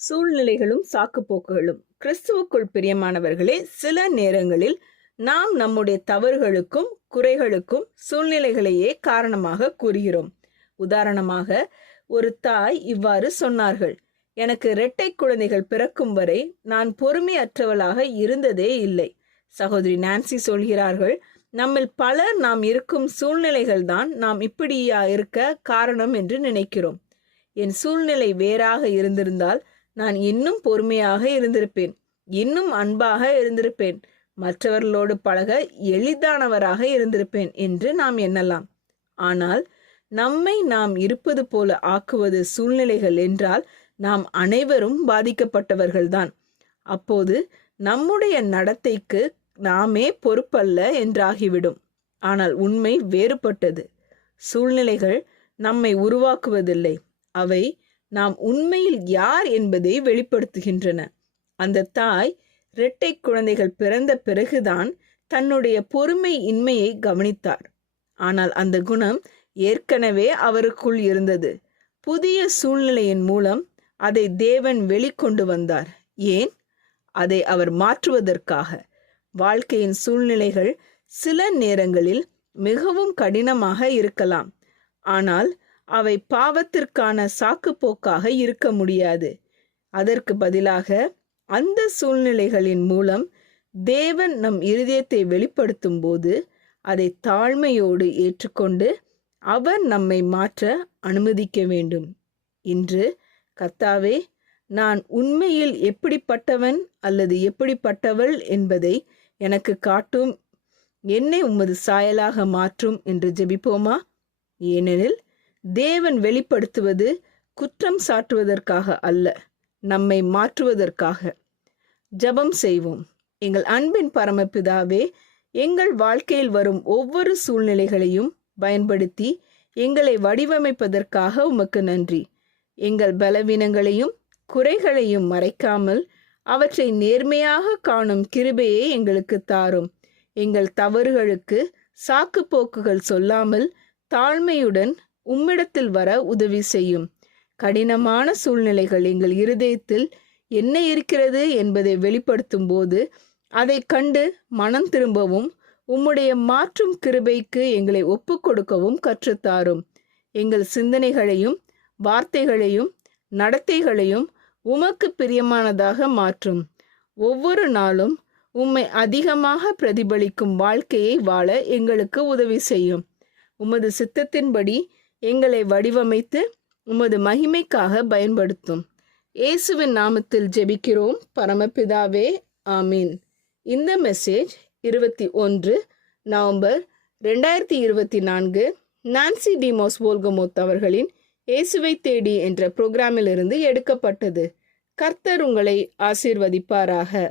சூழ்நிலைகளும் சாக்குப்போக்குகளும். கிறிஸ்துவுக்குள் பிரியமானவர்களே, சில நேரங்களில் நாம் நம்முடைய தவறுகளுக்கும் குறைகளுக்கும் சூழ்நிலைகளையே காரணமாக கூறுகிறோம். உதாரணமாக, ஒரு தாய் இவ்வாறு சொன்னார்கள்: எனக்கு இரட்டை குழந்தைகள் பிறக்கும் வரை நான் பொறுமையற்றவளாக இருந்ததே இல்லை. சகோதரி நான்சி சொல்கிறார்கள், நம்மில் பலர் நாம் இருக்கும் சூழ்நிலைகள் தான் நாம் இப்படியா இருக்க காரணம் என்று நினைக்கிறோம். என் சூழ்நிலை வேறாக இருந்திருந்தால் நான் இன்னும் பொறுமையாக இருந்திருப்பேன், இன்னும் அன்பாக இருந்திருப்பேன், மற்றவர்களோடு பழக எளிதானவராக இருந்திருப்பேன் என்று நாம் எண்ணலாம். ஆனால் நம்மை நாம் இருப்பது போல ஆக்குவது சூழ்நிலைகள் என்றால் நாம் அனைவரும் பாதிக்கப்பட்டவர்கள்தான். அப்போது நம்முடைய நடத்தைக்கு நாமே பொறுப்பல்ல என்றாகிவிடும். ஆனால் உண்மை வேறுபட்டது. சூழ்நிலைகள் நம்மை உருவாக்குவதில்லை, அவை நாம் உண்மையில் யார் என்பதை வெளிப்படுத்துகின்றன. அந்த தாய் இரட்டை குழந்தைகள் பிறந்த பிறகுதான் தன்னுடைய பொறுமை இன்மையை கவனித்தார். ஆனால் அந்த குணம் ஏற்கனவே அவருக்குள் இருந்தது. புதிய சூழ்நிலையின் மூலம் அதை தேவன் வெளிக்கொண்டு வந்தார். ஏன்? அதை அவர் மாற்றுவதற்காக. வாழ்க்கையின் சூழ்நிலைகள் சில நேரங்களில் மிகவும் கடினமாக இருக்கலாம். ஆனால் அவை பாவத்திற்கான சாக்குப்போக்காக இருக்க முடியாது. அதற்கு பதிலாக அந்த சூழ்நிலைகளின் மூலம் தேவன் நம் இருதயத்தை வெளிப்படுத்தும் போது அதை தாழ்மையோடு ஏற்றுக்கொண்டு அவர் நம்மை மாற்ற அனுமதிக்க வேண்டும். இன்று, கர்த்தாவே, நான் உண்மையில் எப்படிப்பட்டவன் அல்லது எப்படிப்பட்டவள் என்பதை எனக்கு காட்டும், என்னை உமது சாயலாக மாற்றும் என்று ஜெபிப்போமா? ஏனெனில் தேவன் வெளிப்படுத்துவது குற்றம் சாட்டுவதற்காக அல்ல, நம்மை மாற்றுவதற்காக. ஜெபம் செய்வோம். எங்கள் அன்பின் பரமபிதாவே, எங்கள் வாழ்க்கையில் வரும் ஒவ்வொரு சூழ்நிலைகளையும் பயன்படுத்தி எங்களை வடிவமைப்பதற்காக உமக்கு நன்றி. எங்கள் பலவீனங்களையும் குறைகளையும் மறைக்காமல் அவற்றை நேர்மையாக காணும் கிருபையை எங்களுக்கு தாரும். எங்கள் தவறுகளுக்கு சாக்குப்போக்குகள் சொல்லாமல் தாழ்மையுடன் உம்மிடத்தில் வர உதவி செய்யும். கடினமான சூழ்நிலைகள் எங்கள் இருதயத்தில் என்ன இருக்கிறது என்பதை வெளிப்படுத்தும் போது அதை கண்டு மனம் திரும்பவும் உம்முடைய மாற்றும் கிருபைக்கு எங்களை ஒப்பு கொடுக்கவும் கற்றுத்தாரும். எங்கள் சிந்தனைகளையும் வார்த்தைகளையும் நடத்தைகளையும் உமக்கு பிரியமானதாக மாற்றும். ஒவ்வொரு நாளும் உம்மை அதிகமாக பிரதிபலிக்கும் வாழ்க்கையை வாழ எங்களுக்கு உதவி செய்யும். உமது சித்தத்தின்படி எங்களை வடிவமைத்து உமது மகிமைக்காக பயன்படுத்தும். இயேசுவின் நாமத்தில் ஜெபிக்கிறோம் பரமபிதாவே, ஆமீன். இந்த மெசேஜ் 21 நவம்பர் 2024 நான்சி டிமோஸ் வோல்கமோத் அவர்களின் இயேசுவை தேடி என்ற புரோகிராமிலிருந்து எடுக்கப்பட்டது. கர்த்தர் உங்களை ஆசீர்வதிப்பாராக.